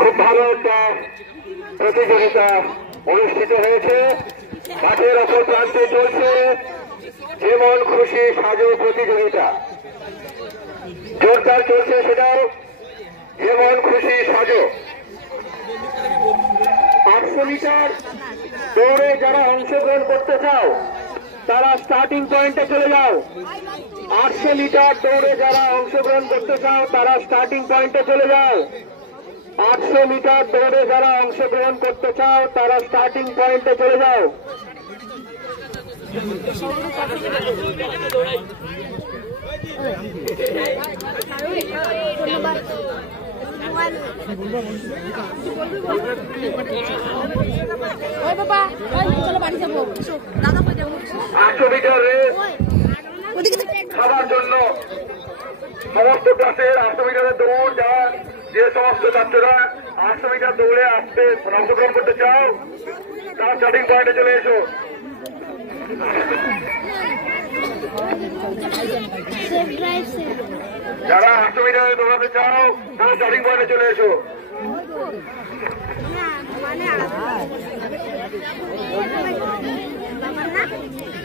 খুব ভালো একটা প্রতিযোগিতা অনুষ্ঠিত হয়েছে। মাঠের অপর প্রান্তে চলছে যেমন খুশি সাজো প্রতিযোগিতা, জোরদার চলছে সেটাও যেমন খুশি সাজো। 800 মিটার দৌড়ে যারা অংশগ্রহণ করতে চাও তারা স্টার্টিং পয়েন্টে চলে যাও। 800 মিটার দৌড়ে যারা অংশগ্রহণ করতে চাও তারা স্টার্টিং পয়েন্টে চলে যাও। 800 মিটার দৌড়ে যারা অংশগ্রহণ করতে চাও তারা স্টার্টিং পয়েন্টে চলে যাও। সবার জন্য সমস্ত ক্লাসের 800 মিটারের দৌড় যারা যে সমস্ত ছাত্ররা 800 মিটার দৌড়ে আসতে অংশগ্রহণ করতে চাও তারা স্টার্টিং পয়েন্টে চলে এসো। যারা 800 মিটারে দৌড়াতে চাও তারা স্টার্টিং পয়েন্টে চলে এসো।